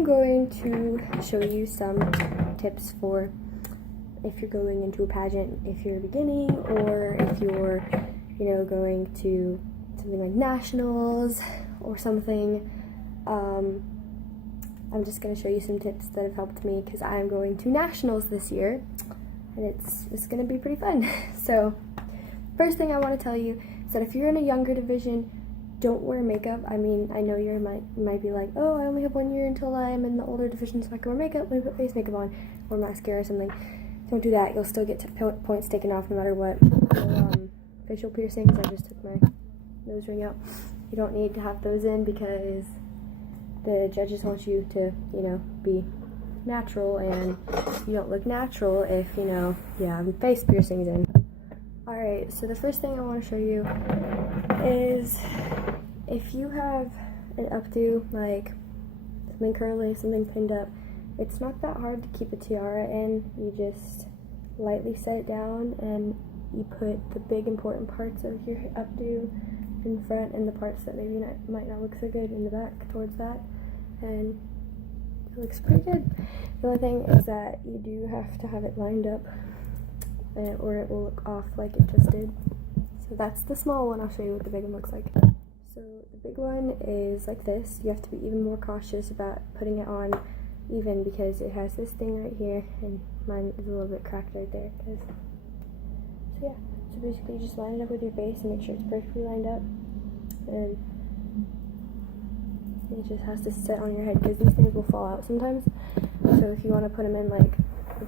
I'm going to show you some tips for if you're going into a pageant, if you're beginning, or if you're, going to something like nationals or something. I'm just going to show you some tips that have helped me because I'm going to nationals this year, and it's going to be pretty fun. So, first thing I want to tell you is that if you're in a younger division, don't wear makeup. I mean, I know you might be like, oh, I only have 1 year until I'm in the older division, so I can wear makeup. Let me put face makeup on or mascara or something. Don't do that. You'll still get points taken off no matter what. So, facial piercings, I just took my nose ring out. You don't need to have those in because the judges want you to, be natural, and you don't look natural if, you have face piercings in. Alright, so the first thing I want to show you is if you have an updo, like something curly, something pinned up, it's not that hard to keep a tiara in. You just lightly set it down and you put the big important parts of your updo in front and the parts that maybe might not look so good in the back towards that, and it looks pretty good. The only thing is that you do have to have it lined up or it will look off like it just did. So that's the small one. I'll show you what the big one looks like. So the big one is like this. You have to be even more cautious about putting it on even because it has this thing right here, and mine is a little bit cracked right there. So yeah, so basically you just line it up with your face and make sure it's perfectly lined up, and it just has to sit on your head because these things will fall out sometimes. So if you want to put them in like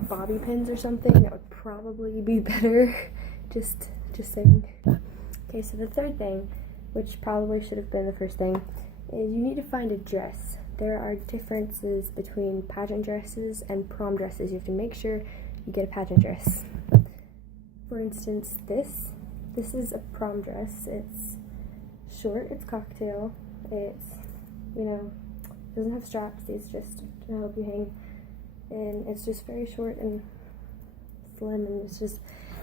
bobby pins or something, that would probably be better. just saying. Okay, so the third thing, which probably should have been the first thing, is you need to find a dress. There are differences between pageant dresses and prom dresses. You have to make sure you get a pageant dress. For instance, this is a prom dress. It's short, it's cocktail, it's, doesn't have straps, these just to help you hang, and it's just very short and slim, and it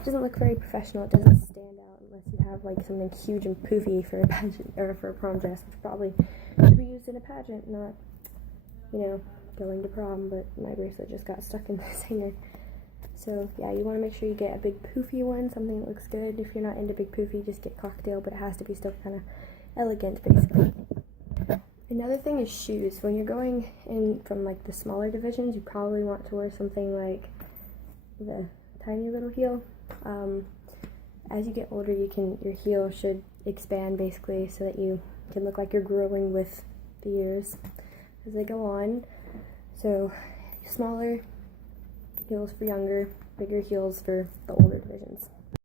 doesn't look very professional. It doesn't stand out unless you have like something huge and poofy for a pageant or for a prom dress, which probably should be used in a pageant, not, going to prom. But my bracelet just got stuck in this hanger. So yeah, you want to make sure you get a big poofy one, something that looks good. If you're not into big poofy, just get cocktail, but it has to be still kind of elegant, basically. Another thing is shoes. When you're going in from like the smaller divisions, you probably want to wear something like the tiny little heel. As you get older, your heel should expand basically so that you can look like you're growing with the years as they go on. So smaller heels for younger, bigger heels for the older divisions.